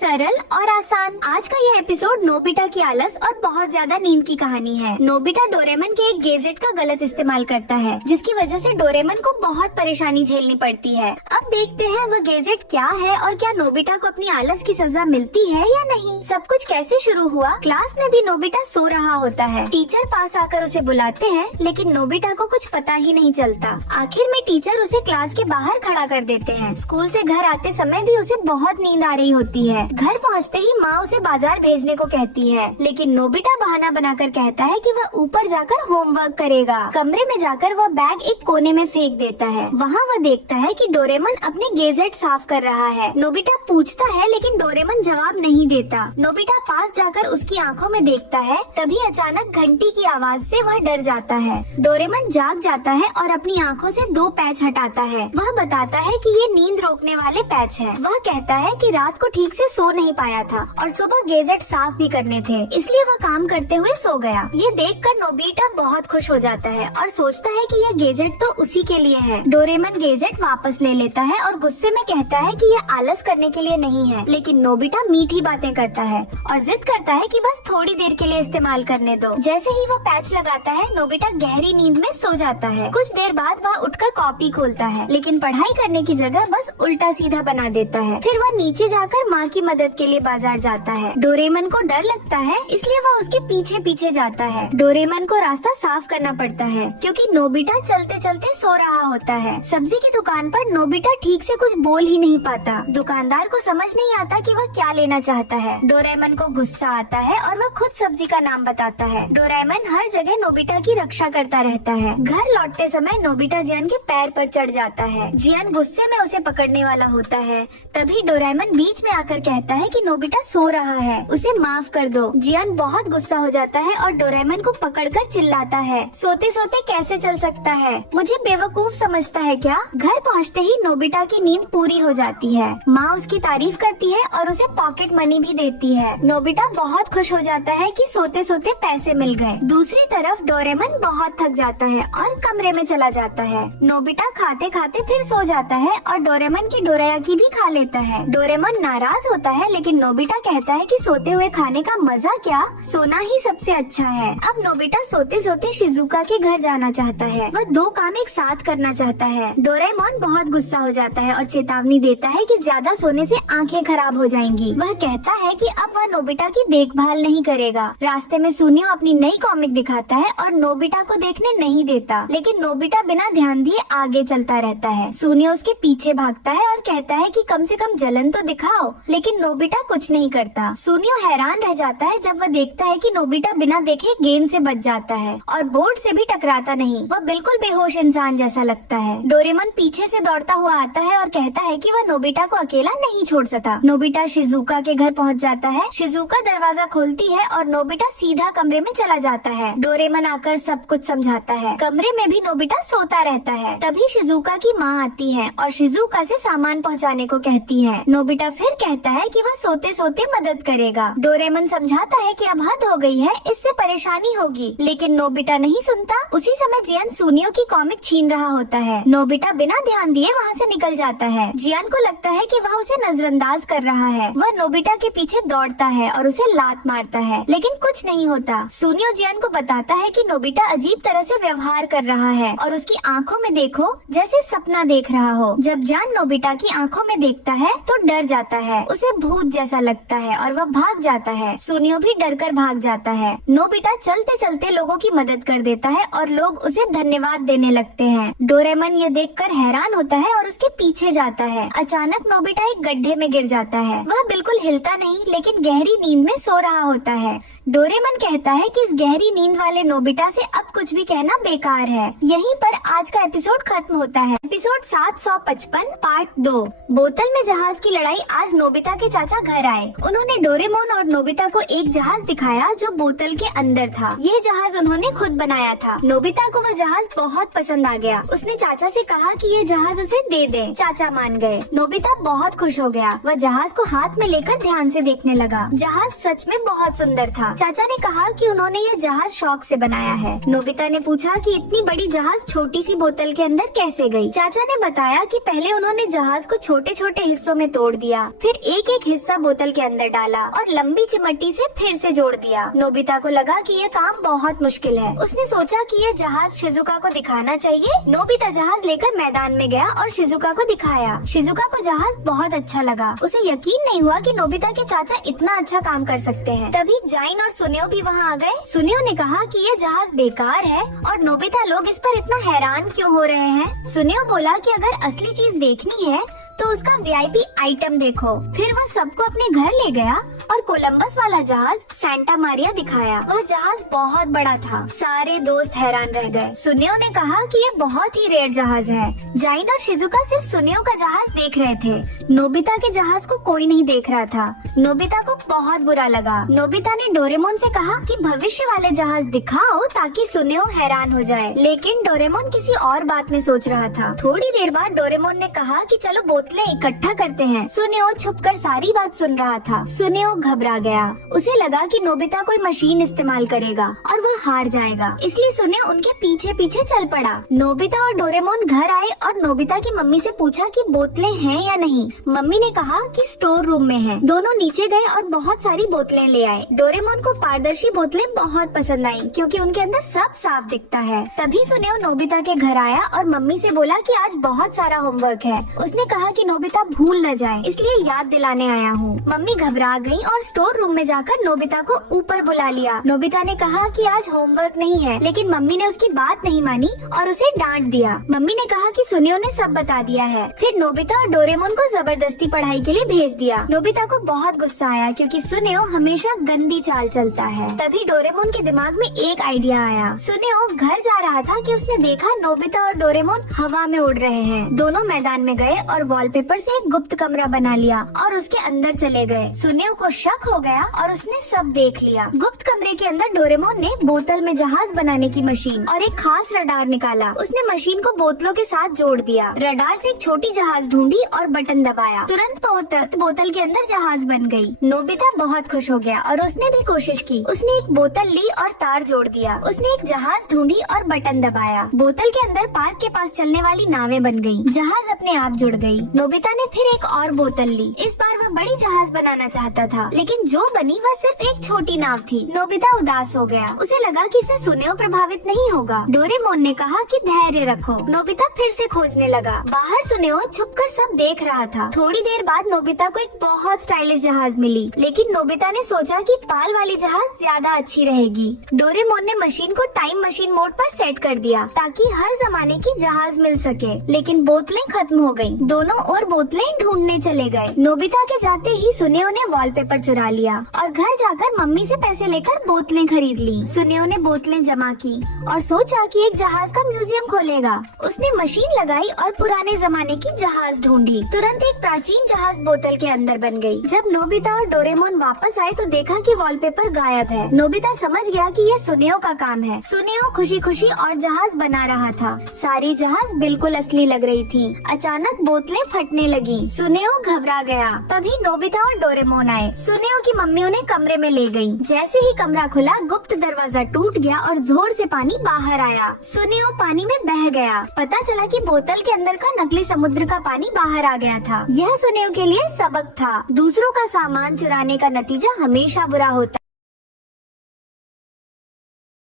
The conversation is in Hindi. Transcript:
सरल और आसान। आज का यह एपिसोड नोबिता की आलस और बहुत ज्यादा नींद की कहानी है। नोबिता डोरेमन के एक गैजेट का गलत इस्तेमाल करता है, जिसकी वजह से डोरेमन को बहुत परेशानी झेलनी पड़ती है। अब देखते हैं वह गैजेट क्या है और क्या नोबिता को अपनी आलस की सजा मिलती है या नहीं। सब कुछ कैसे शुरू हुआ। क्लास में भी नोबिता सो रहा होता है। टीचर पास आकर उसे बुलाते हैं, लेकिन नोबिता को कुछ पता ही नहीं चलता। आखिर में टीचर उसे क्लास के बाहर खड़ा कर देते हैं। स्कूल से घर आते समय भी उसे बहुत नींद आ रही होती है। घर पहुंचते ही माँ उसे बाजार भेजने को कहती है, लेकिन नोबिता बहाना बनाकर कहता है कि वह ऊपर जाकर होमवर्क करेगा। कमरे में जाकर वह बैग एक कोने में फेंक देता है। वहाँ वह देखता है कि डोरेमन अपने गैजेट साफ कर रहा है। नोबिता पूछता है, लेकिन डोरेमन जवाब नहीं देता। नोबिता पास जाकर उसकी आंखों में देखता है, तभी अचानक घंटी की आवाज से वह डर जाता है। डोरेमन जाग जाता है और अपनी आंखों से 2 पैच हटाता है। वह बताता है कि ये नींद रोकने वाले पैच हैं। वह कहता है कि रात को ठीक से सो नहीं पाया था और सुबह गैजेट साफ भी करने थे, इसलिए वह काम करते हुए सो गया। ये देखकर नोबिता बहुत खुश हो जाता है और सोचता है कि यह गैजेट तो उसी के लिए है। डोरेमन गैजेट वापस ले लेता है और गुस्से में कहता है कि यह आलस करने के लिए नहीं है, लेकिन नोबिता मीठी बातें करता है और जिद करता है कि बस थोड़ी देर के लिए इस्तेमाल करने दो। जैसे ही वह पैच लगाता है, नोबिता गहरी नींद में सो जाता है। कुछ देर बाद वह उठकर कॉपी खोलता है, लेकिन पढ़ाई करने की जगह बस उल्टा सीधा बना देता है। फिर वह नीचे जाकर माँ की मदद के लिए बाजार जाता है। डोरेमन को डर लगता है, इसलिए वह उसके पीछे पीछे जाता है। डोरेमन को रास्ता साफ करना पड़ता है, क्योंकि नोबिता चलते चलते सो रहा होता है। सब्जी की दुकान पर नोबिता ठीक से कुछ बोल ही नहीं पाता। दुकानदार को समझ नहीं आता कि वह क्या लेना चाहता है। डोरेमन को गुस्सा आता है और वह खुद सब्जी का नाम बताता है। डोरेमन हर जगह नोबिता की रक्षा करता रहता है। घर लौटते समय नोबिता जियान के पैर पर चढ़ जाता है। जियान गुस्से में उसे पकड़ने वाला होता है। तभी डोरेमन बीच में आकर कहता है कि नोबिता सो रहा है, उसे माफ कर दो। जियान बहुत गुस्सा हो जाता है और डोरेमन को पकड़कर चिल्लाता है, सोते सोते कैसे चल सकता है, मुझे बेवकूफ समझता है क्या। घर पहुंचते ही नोबिता की नींद पूरी हो जाती है। माँ उसकी तारीफ करती है और उसे पॉकेट मनी भी देती है। नोबिता बहुत खुश हो जाता है कि सोते सोते पैसे मिल गए। दूसरी तरफ डोरेमन बहुत थक जाता है और कमरे में चला जाता है। नोबिता खाते खाते फिर सो जाता है और डोरेमन की डोरायाकी भी खा लेता है। डोरेमन नाराज होता है, लेकिन नोबिता कहता है कि सोते हुए खाने का मजा क्या, सोना ही सबसे अच्छा है। अब नोबिता सोते सोते शिजुका के घर जाना चाहता है। वह 2 काम एक साथ करना चाहता है। डोरेमोन बहुत गुस्सा हो जाता है और चेतावनी देता है कि ज्यादा सोने से आंखें खराब हो जाएंगी। वह कहता है कि अब वह नोबिता की देखभाल नहीं करेगा। रास्ते में सुनियो अपनी नई कॉमिक दिखाता है और नोबिता को देखने नहीं देता, लेकिन नोबिता बिना ध्यान दिए आगे चलता रहता है। सुनियो उसके पीछे भागता है और कहता है कि कम से कम जलन तो दिखाओ, लेकिन नोबिता कुछ नहीं करता। सुनियो हैरान रह जाता है जब वह देखता है कि नोबिता बिना देखे गेंद से बच जाता है और बोर्ड से भी टकराता नहीं। वह बिल्कुल बेहोश इंसान जैसा लगता है। डोरेमन पीछे से दौड़ता हुआ आता है और कहता है कि वह नोबिता को अकेला नहीं छोड़ सकता। नोबिता शिजुका के घर पहुंच जाता है। शिजुका दरवाजा खोलती है और नोबिता सीधा कमरे में चला जाता है। डोरेमन आकर सब कुछ समझाता है। कमरे में भी नोबिता सोता रहता है। तभी शिजुका की माँ आती है और शिजुका से सामान पहुँचाने को कहती है। नोबिता फिर कहता है कि वह सोते सोते मदद करेगा। डोरेमन समझाता है कि अब हद हो गई है, इससे परेशानी होगी, लेकिन नोबिता नहीं सुनता। उसी समय जियान सुनियो की कॉमिक छीन रहा होता है। नोबिता बिना ध्यान दिए वहाँ से निकल जाता है। जियान को लगता है कि वह उसे नजरअंदाज कर रहा है। वह नोबिता के पीछे दौड़ता है और उसे लात मारता है, लेकिन कुछ नहीं होता। सुनियो जियान को बताता है कि नोबिता अजीब तरह से व्यवहार कर रहा है और उसकी आंखों में देखो जैसे सपना देख रहा हो। जब जियान नोबिता की आंखों में देखता है तो डर जाता है, उसे भूत जैसा लगता है और वह भाग जाता है। सुनियो भी डरकर भाग जाता है। नोबिता चलते चलते लोगों की मदद कर देता है और लोग उसे धन्यवाद देने लगते हैं। डोरेमन ये देखकर हैरान होता है और उसके पीछे जाता है। अचानक नोबिता एक गड्ढे में गिर जाता है। वह बिल्कुल हिलता नहीं, लेकिन गहरी नींद में सो रहा होता है। डोरेमन कहता है कि इस गहरी नींद वाले नोबिता से अब कुछ भी कहना बेकार है। यहीं पर आज का एपिसोड खत्म होता है। Episode 755 part 2। बोतल में जहाज की लड़ाई। आज नोबिता के चाचा घर आए। उन्होंने डोरेमोन और नोबिता को एक जहाज दिखाया जो बोतल के अंदर था। ये जहाज उन्होंने खुद बनाया था। नोबिता को वह जहाज बहुत पसंद आ गया। उसने चाचा से कहा कि ये जहाज उसे दे दे। चाचा मान गए। नोबिता बहुत खुश हो गया। वह जहाज को हाथ में लेकर ध्यान से देखने लगा। जहाज सच में बहुत सुंदर था। चाचा ने कहा कि उन्होंने ये जहाज शौक से बनाया है। नोबिता ने पूछा कि इतनी बड़ी जहाज छोटी सी बोतल के अंदर कैसे गई। चाचा ने बताया कि पहले उन्होंने जहाज को छोटे छोटे हिस्सों में तोड़ दिया, फिर एक एक हिस्सा बोतल के अंदर डाला और लंबी चिमटी से फिर से जोड़ दिया। नोबिता को लगा कि यह काम बहुत मुश्किल है। उसने सोचा कि यह जहाज शिजुका को दिखाना चाहिए। नोबिता जहाज लेकर मैदान में गया और शिजुका को दिखाया। शिजुका को जहाज बहुत अच्छा लगा। उसे यकीन नहीं हुआ कि नोबिता के चाचा इतना अच्छा काम कर सकते हैं। तभी जाइन और सुनियो भी वहाँ आ गए। सुनियो ने कहा कि यह जहाज बेकार है और नोबिता लोग इस पर इतना हैरान क्यों हो रहे हैं। सुनियो बोला कि अगर असली चीज देखनी है तो उसका वीआईपी आइटम देखो। फिर वह सबको अपने घर ले गया और कोलंबस वाला जहाज सैंटा मारिया दिखाया। वह जहाज बहुत बड़ा था। सारे दोस्त हैरान रह गए। सुनियो ने कहा कि यह बहुत ही रेयर जहाज है। जाइन और शिजुका सिर्फ सुनियो का जहाज देख रहे थे। नोबिता के जहाज को कोई नहीं देख रहा था। नोबिता को बहुत बुरा लगा। नोबिता ने डोरेमोन से कहा कि भविष्य वाले जहाज दिखाओ ताकि सुनियो हैरान हो जाए, लेकिन डोरेमोन किसी और बात में सोच रहा था। थोड़ी देर बाद डोरेमोन ने कहा कि चलो बोतलें इकट्ठा करते हैं। सुनियो छुपकर सारी बात सुन रहा था। सुनियो घबरा गया। उसे लगा कि नोबिता कोई मशीन इस्तेमाल करेगा और वह हार जाएगा, इसलिए सुनियो उनके पीछे पीछे चल पड़ा। नोबिता और डोरेमोन घर आए और नोबिता की मम्मी से पूछा कि बोतलें हैं या नहीं। मम्मी ने कहा कि स्टोर रूम में है। दोनों नीचे गए और बहुत सारी बोतलें ले आए। डोरेमोन को पारदर्शी बोतलें बहुत पसंद आई क्योंकि उनके अंदर सब साफ दिखता है। तभी सुनियो नोबिता के घर आया और मम्मी से बोला कि आज बहुत सारा होमवर्क है। उसने कहा कि नोबिता भूल न जाए, इसलिए याद दिलाने आया हूँ। मम्मी घबरा गई और स्टोर रूम में जाकर नोबिता को ऊपर बुला लिया। नोबिता ने कहा कि आज होमवर्क नहीं है, लेकिन मम्मी ने उसकी बात नहीं मानी और उसे डांट दिया। मम्मी ने कहा कि सुनियो ने सब बता दिया है। फिर नोबिता और डोरेमोन को जबरदस्ती पढ़ाई के लिए भेज दिया। नोबिता को बहुत गुस्सा आया क्योंकि सुनियो हमेशा गंदी चाल चलता है। तभी डोरेमोन के दिमाग में एक आइडिया आया। सुनियो घर जा रहा था कि उसने देखा नोबिता और डोरेमोन हवा में उड़ रहे हैं। दोनों मैदान में गए और वॉलपेपर से एक गुप्त कमरा बना लिया और उसके अंदर चले गए। सुनियो को शक हो गया और उसने सब देख लिया। गुप्त कमरे के अंदर डोरेमोन ने बोतल में जहाज बनाने की मशीन और एक खास रडार निकाला। उसने मशीन को बोतलों के साथ जोड़ दिया। रडार से एक छोटी जहाज ढूंढी और बटन दबाया। तुरंत बोतल के अंदर जहाज बन गई। नोबिता बहुत खुश हो गया और उसने भी कोशिश की। उसने एक बोतल ली और तार जोड़ दिया। उसने एक जहाज ढूंढी और बटन दबाया। बोतल के अंदर पार्क के पास चलने वाली नावें बन गयी। जहाज अपने आप जुड़ गयी। नोबिता ने फिर एक और बोतल ली। इस बार वह बड़ी जहाज बनाना चाहता था, लेकिन जो बनी वह सिर्फ एक छोटी नाव थी। नोबिता उदास हो गया। उसे लगा कि इससे सुनियो प्रभावित नहीं होगा। डोरेमोन ने कहा कि धैर्य रखो। नोबिता फिर से खोजने लगा। बाहर सुनियो छुपकर सब देख रहा था। थोड़ी देर बाद नोबिता को एक बहुत स्टाइलिश जहाज मिली, लेकिन नोबिता ने सोचा कि पाल वाली जहाज ज्यादा अच्छी रहेगी। डोरेमोन ने मशीन को टाइम मशीन मोड पर सेट कर दिया ताकि हर जमाने की जहाज मिल सके, लेकिन बोतलें खत्म हो गयी। दोनों और बोतलें ढूंढने चले गए। नोबिता के जाते ही सुनियो ने वॉलपेपर चुरा लिया और घर जाकर मम्मी से पैसे लेकर बोतलें खरीद ली। सुनियो ने बोतलें जमा की और सोचा कि एक जहाज का म्यूजियम खोलेगा। उसने मशीन लगाई और पुराने जमाने की जहाज ढूंढी। तुरंत एक प्राचीन जहाज बोतल के अंदर बन गई। जब नोबिता और डोरेमोन वापस आए तो देखा कि वॉलपेपर गायब है। नोबिता समझ गया कि यह सुनियो का काम है। सुनियो खुशी खुशी और जहाज बना रहा था। सारी जहाज बिल्कुल असली लग रही थी। अचानक बोतलें फटने लगी। सुनियो घबरा गया। तभी नोबिता और डोरेमोन आए। सुनियो की मम्मी उन्हें कमरे में ले गई। जैसे ही कमरा खुला, गुप्त दरवाजा टूट गया और जोर से पानी बाहर आया। सुनियो पानी में बह गया। पता चला कि बोतल के अंदर का नकली समुद्र का पानी बाहर आ गया था। यह सुनियो के लिए सबक था। दूसरों का सामान चुराने का नतीजा हमेशा बुरा होता है।